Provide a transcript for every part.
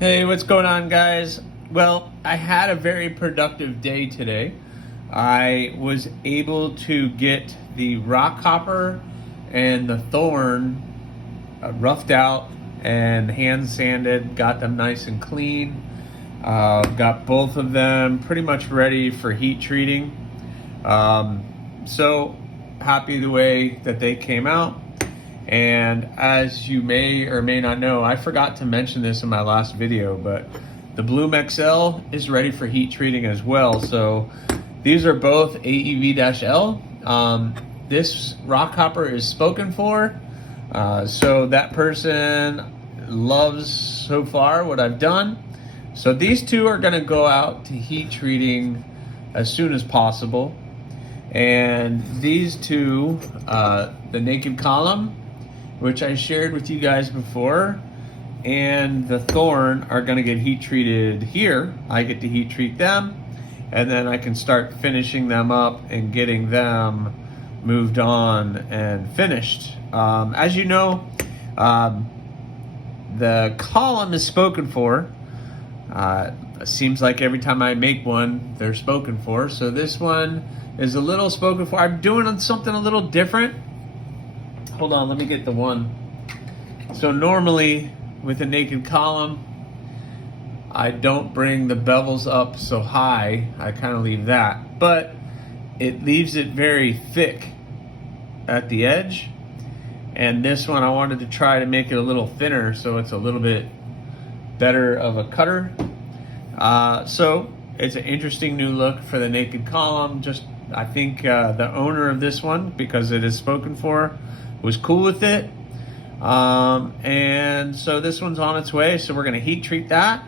Hey, what's going on, guys? Well, I had a very productive day today. I was able to get the rock hopper and the thorn roughed out and hand sanded, got them nice and clean. Got both of them pretty much ready for heat treating. So happy the way that they came out. And as you may or may not know, I forgot to mention this in my last video, but the Bloom XL is ready for heat treating as well. So these are both AEV-L. This rock hopper is spoken for. So that person loves so far what I've done. So these two are gonna go out to heat treating as soon as possible. And these two, the Naked Column, which I shared with you guys before, and the thorn are gonna get heat treated here. I get to heat treat them, and then I can start finishing them up and getting them moved on and finished. As you know, the column is spoken for. Seems like every time I make one, they're spoken for. So this one is a little spoken for. I'm doing something a little different. Hold on, let me get the one. So normally with a Naked Column, I don't bring the bevels up so high. I kind of leave that, but it leaves it very thick at the edge. And this one, I wanted to try to make it a little thinner so it's a little bit better of a cutter. So it's an interesting new look for the Naked Column. Just, I think the owner of this one, because it is spoken for, was cool with it. And so this one's on its way. So we're gonna heat treat that,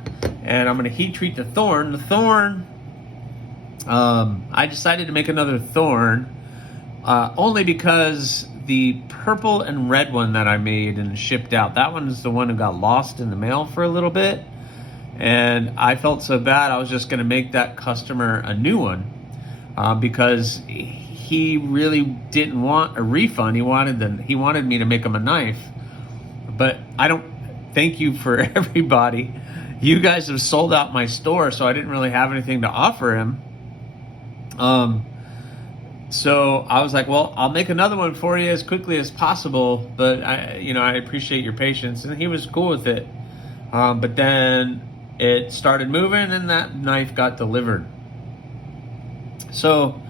and I'm gonna heat treat the thorn. The thorn, I decided to make another thorn only because the purple and red one that I made and shipped out, that one is the one who got lost in the mail for a little bit. And I felt so bad, I was just gonna make that customer a new one because he really didn't want a refund. He wanted me to make him a knife. But I don't, thank you for everybody. You guys have sold out my store, so I didn't really have anything to offer him. So I was like, well, I'll make another one for you as quickly as possible, but I appreciate your patience, and he was cool with it. But then it started moving, and that knife got delivered. So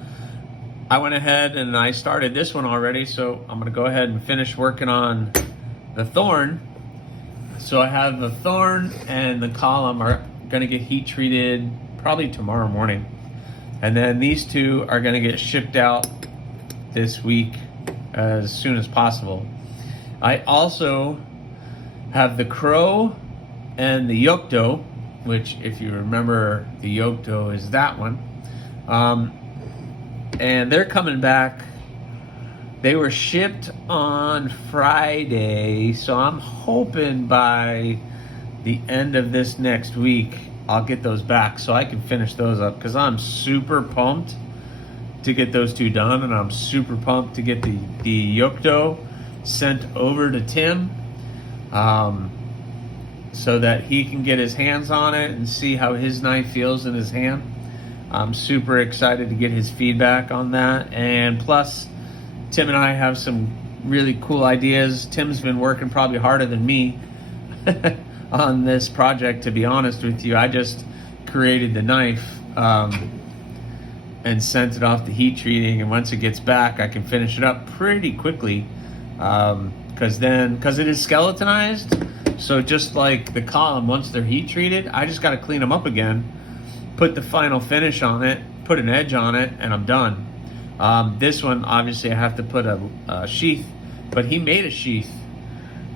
I went ahead and I started this one already, so I'm gonna go ahead and finish working on the thorn. So I have the thorn and the column are gonna get heat treated probably tomorrow morning. And then these two are gonna get shipped out this week as soon as possible. I also have the Crow and the Yokto, which, if you remember, the Yokto is that one. And they're coming back. They were shipped on Friday, so I'm hoping by the end of this next week, I'll get those back so I can finish those up, because I'm super pumped to get those two done, and I'm super pumped to get the Yokto sent over to Tim so that he can get his hands on it and see how his knife feels in his hand. I'm super excited to get his feedback on that. And plus, Tim and I have some really cool ideas. Tim's been working probably harder than me on this project, to be honest with you. I just created the knife and sent it off to heat treating, and once it gets back, I can finish it up pretty quickly because it is skeletonized. So just like the column, once they're heat treated, I just got to clean them up again, put the final finish on it, put an edge on it, and I'm done. This one, obviously, I have to put a sheath, but he made a sheath.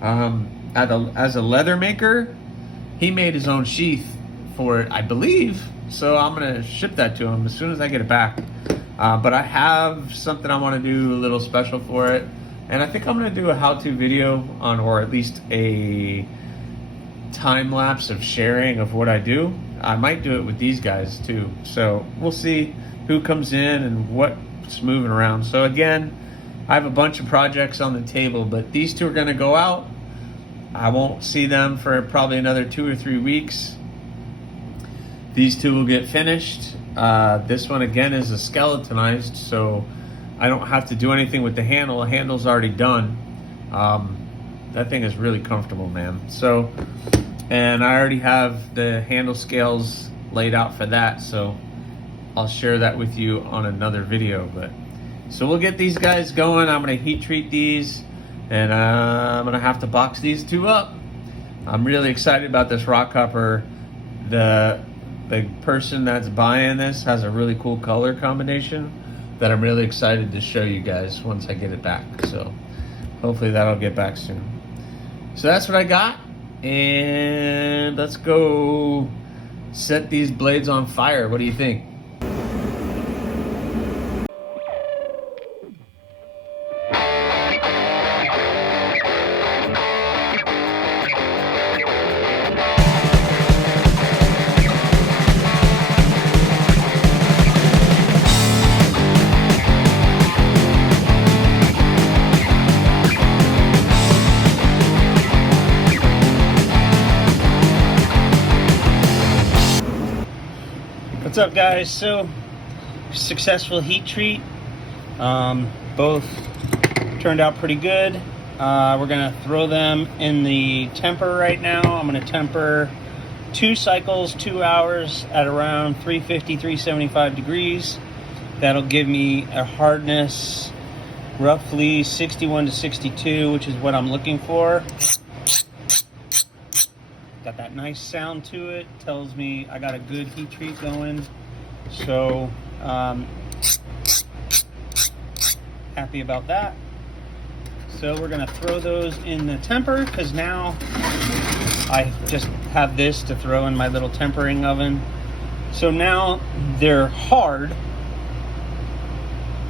As a leather maker, he made his own sheath for it, I believe. So I'm gonna ship that to him as soon as I get it back. But I have something I want to do a little special for it, and I think I'm gonna do a how-to video on, or at least a time lapse of sharing of what I do. I might do it with these guys too. So we'll see who comes in and what's moving around. So again, I have a bunch of projects on the table, but these two are gonna go out. I won't see them for probably another 2 or 3 weeks. These two will get finished. This one again is a skeletonized, so I don't have to do anything with the handle. The handle's already done. That thing is really comfortable, man. So, and I already have the handle scales laid out for that, so I'll share that with you on another video. But so we'll get these guys going. I'm gonna heat treat these, and I'm gonna have to box these two up. I'm really excited about this Rockhopper. The person that's buying this has a really cool color combination that I'm really excited to show you guys once I get it back. So hopefully that'll get back soon. So that's what I got, and let's go set these blades on fire. What do you think? What's up, guys? So successful heat treat. Both turned out pretty good. We're gonna throw them in the temper right now. I'm gonna temper 2 cycles, 2 hours at around 350, 375 degrees. That'll give me a hardness roughly 61 to 62, which is what I'm looking for. Got that nice sound to it. Tells me I got a good heat treat going. So happy about that. So we're gonna throw those in the temper, because now I just have this to throw in my little tempering oven. So now they're hard,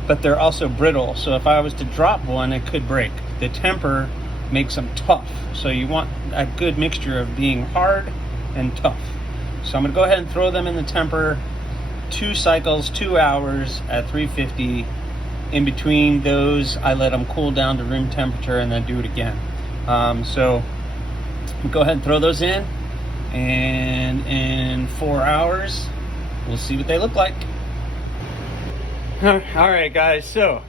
but they're also brittle. So if I was to drop one, it could break. The temper makes them tough. So you want a good mixture of being hard and tough. So I'm gonna go ahead and throw them in the temper, 2 cycles, 2 hours at 350. In between those, I let them cool down to room temperature and then do it again. So go ahead and throw those in, and in 4 hours, we'll see what they look like. All right, guys, so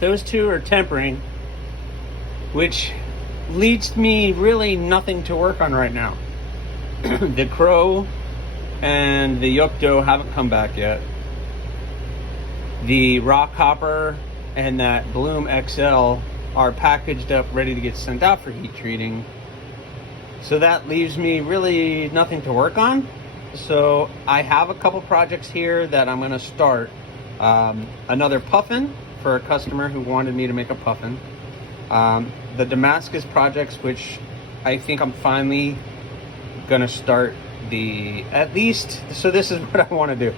those two are tempering, which leads me really nothing to work on right now. The Crow and the Yokdo haven't come back yet. The Rockhopper and that Bloom XL are packaged up, ready to get sent out for heat treating. So that leaves me really nothing to work on. So I have a couple projects here that I'm gonna start. Another puffin for a customer who wanted me to make a puffin. The Damascus projects, which I think I'm finally gonna start at least, so this is what I want to do.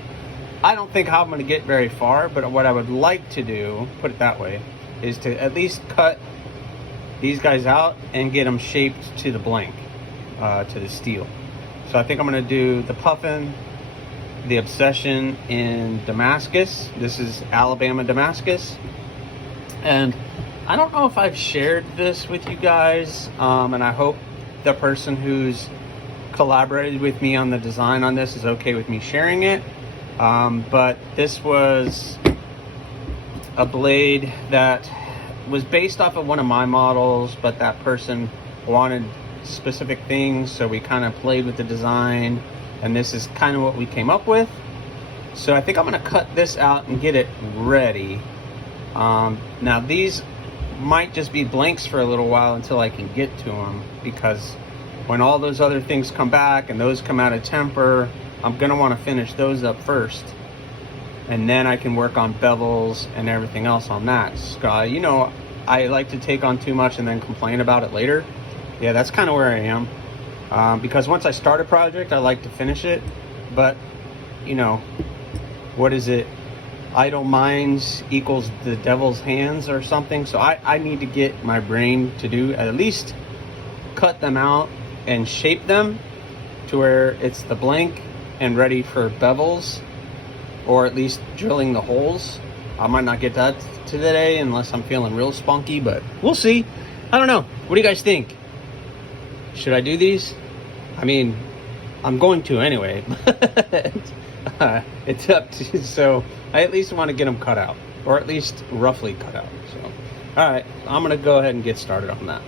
I don't think how I'm going to get very far, but what I would like to do, put it that way, is to at least cut these guys out and get them shaped to the blank, to the steel. So I think I'm going to do the Puffin, the Obsession in Damascus. This is Alabama Damascus. And I don't know if I've shared this with you guys, and I hope the person who's collaborated with me on the design on this is okay with me sharing it. But this was a blade that was based off of one of my models, but that person wanted specific things, so we kind of played with the design, and this is kind of what we came up with. So I think I'm going to cut this out and get it ready. Now these might just be blanks for a little while until I can get to them, because when all those other things come back and those come out of temper, I'm going to want to finish those up first, and then I can work on bevels and everything else on that. So, you know, I like to take on too much and then complain about it later. Yeah, that's kind of where I am, because once I start a project, I like to finish it. But, you know, what is it? Idle minds equals the devil's hands or something. So I need to get my brain to do at least cut them out and shape them to where it's the blank and ready for bevels, or at least drilling the holes. I might not get that today unless I'm feeling real spunky, but we'll see. I don't know. What do you guys think? should I do these? I mean, I'm going to anyway, but it's up to you. So I at least want to get them cut out, or at least roughly cut out. So, all right, I'm going to go ahead and get started on that.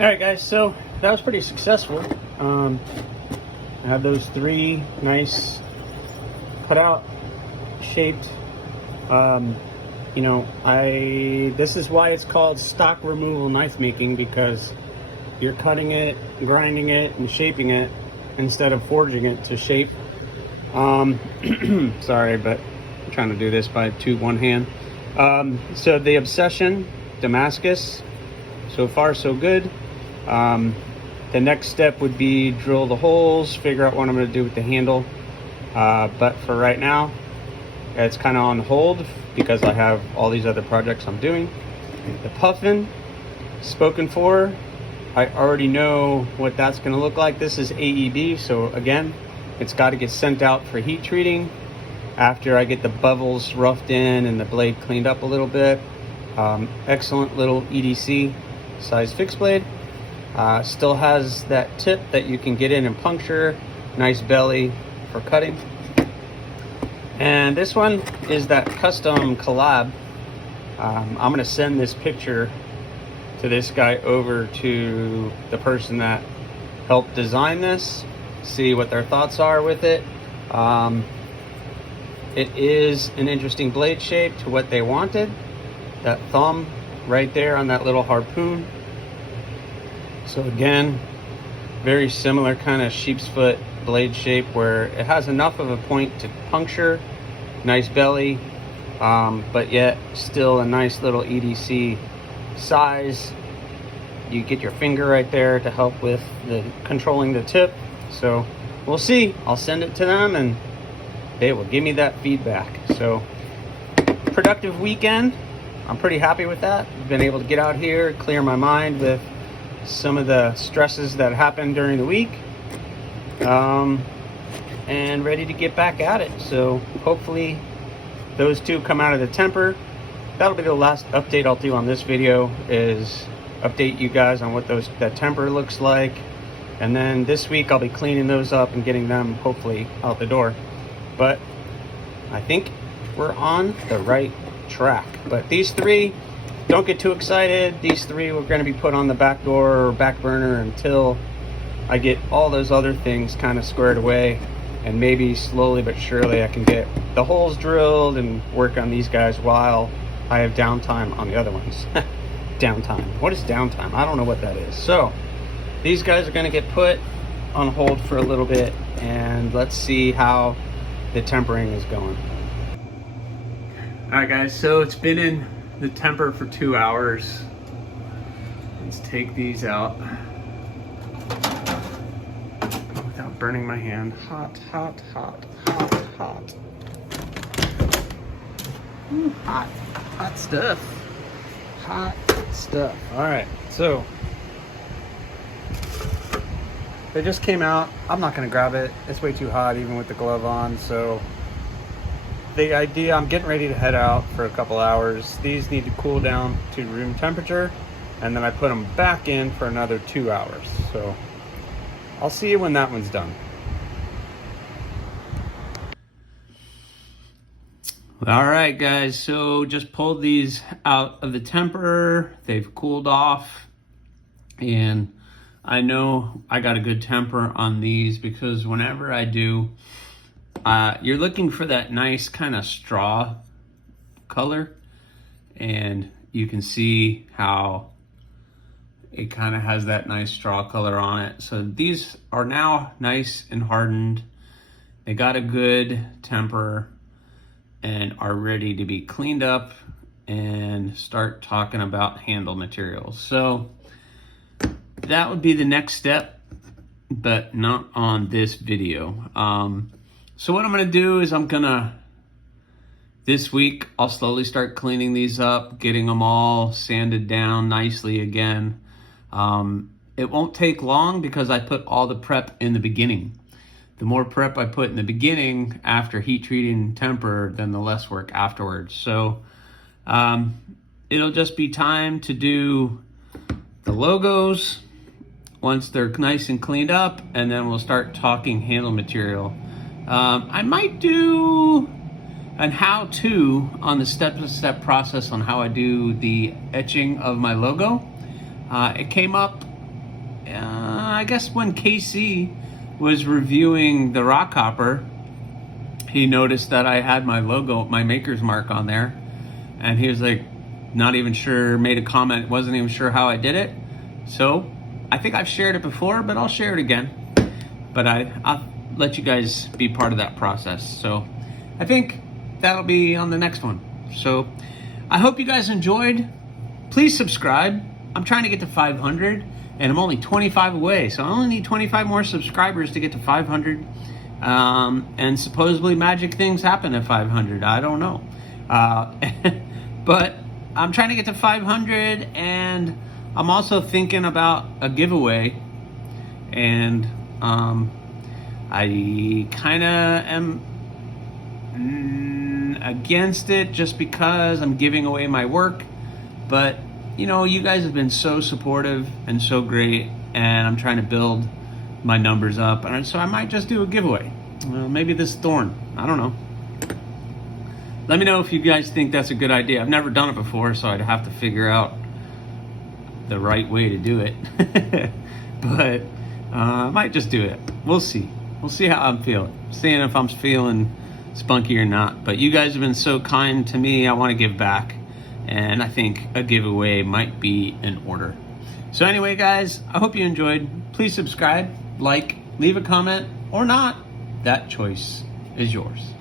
Alright guys, so that was pretty successful. I have those 3 nice cut out, shaped. You know, this is why it's called stock removal knife making, because you're cutting it, grinding it, and shaping it instead of forging it to shape. Sorry, but I'm trying to do this by one hand. So the Obsession Damascus, so far so good. The next step would be drill the holes, figure out what I'm going to do with the handle. But for right now, it's kind of on hold because I have all these other projects I'm doing. The Puffin, spoken for. I already know what that's going to look like. This is AEB, so again, it's got to get sent out for heat treating after I get the bevels roughed in and the blade cleaned up a little bit. Excellent little EDC size fixed blade. Still has that tip that you can get in and puncture. Nice belly for cutting. And this one is that custom collab. I'm going to send this picture to this guy over to the person that helped design this, see what their thoughts are with it. It is an interesting blade shape to what they wanted. That thumb right there on that little harpoon. So again, very similar kind of sheep's foot blade shape where it has enough of a point to puncture, nice belly, but yet still a nice little EDC size. You get your finger right there to help with the controlling the tip. So we'll see. I'll send it to them and they will give me that feedback. So productive weekend. I'm pretty happy with that. I've been able to get out here, clear my mind with some of the stresses that happened during the week, and ready to get back at it. So hopefully those 2 come out of the temper. That'll be the last update I'll do on this video, is update you guys on what that temper looks like. And then this week I'll be cleaning those up and getting them hopefully out the door. But I think we're on the right track. But these 3, don't get too excited. These 3 were going to be put on the back door or back burner until I get all those other things kind of squared away, and maybe slowly but surely I can get the holes drilled and work on these guys while I have downtime on the other ones. Downtime. What is downtime? I don't know what that is. So these guys are going to get put on hold for a little bit, and let's see how the tempering is going. All right guys, so it's been in the temper for 2 hours. Let's take these out without burning my hand. Hot, hot, hot, hot, hot. Ooh, hot, hot stuff. Hot stuff. All right, so they just came out. I'm not gonna grab it. It's way too hot even with the glove on, so the idea, I'm getting ready to head out for a couple hours. These need to cool down to room temperature, and then I put them back in for another 2 hours. So I'll see you when that one's done. All right, guys, so just pulled these out of the temper. They've cooled off, and I know I got a good temper on these because whenever I do, you're looking for that nice kind of straw color, and you can see how it kind of has that nice straw color on it. So these are now nice and hardened. They got a good temper and are ready to be cleaned up and start talking about handle materials. So that would be the next step, but not on this video. So what I'm gonna do is this week, I'll slowly start cleaning these up, getting them all sanded down nicely again. It won't take long because I put all the prep in the beginning. The more prep I put in the beginning after heat treating temper, then the less work afterwards. So it'll just be time to do the logos once they're nice and cleaned up, and then we'll start talking handle material. I might do an how-to on the step-to-step process on how I do the etching of my logo. It came up, I guess, when KC was reviewing the Rockhopper. He noticed that I had my logo, my maker's mark on there, and he was like, not even sure, made a comment, wasn't even sure how I did it. So I think I've shared it before, but I'll share it again. But I'll let you guys be part of that process. So I think that'll be on the next one. So I hope you guys enjoyed. Please subscribe. I'm trying to get to 500, and I'm only 25 away. So I only need 25 more subscribers to get to 500. And supposedly magic things happen at 500. I don't know. But I'm trying to get to 500, and I'm also thinking about a giveaway. And I kind of am against it just because I'm giving away my work. But you know, you guys have been so supportive and so great, and I'm trying to build my numbers up, and so I might just do a giveaway. Maybe this thorn, I don't know. Let me know if you guys think that's a good idea. I've never done it before, so I'd have to figure out the right way to do it. But I might just do it. We'll see. We'll see how I'm feeling. Seeing if I'm feeling spunky or not. But you guys have been so kind to me. I want to give back. And I think a giveaway might be in order. So anyway, guys, I hope you enjoyed. Please subscribe, like, leave a comment, or not. That choice is yours.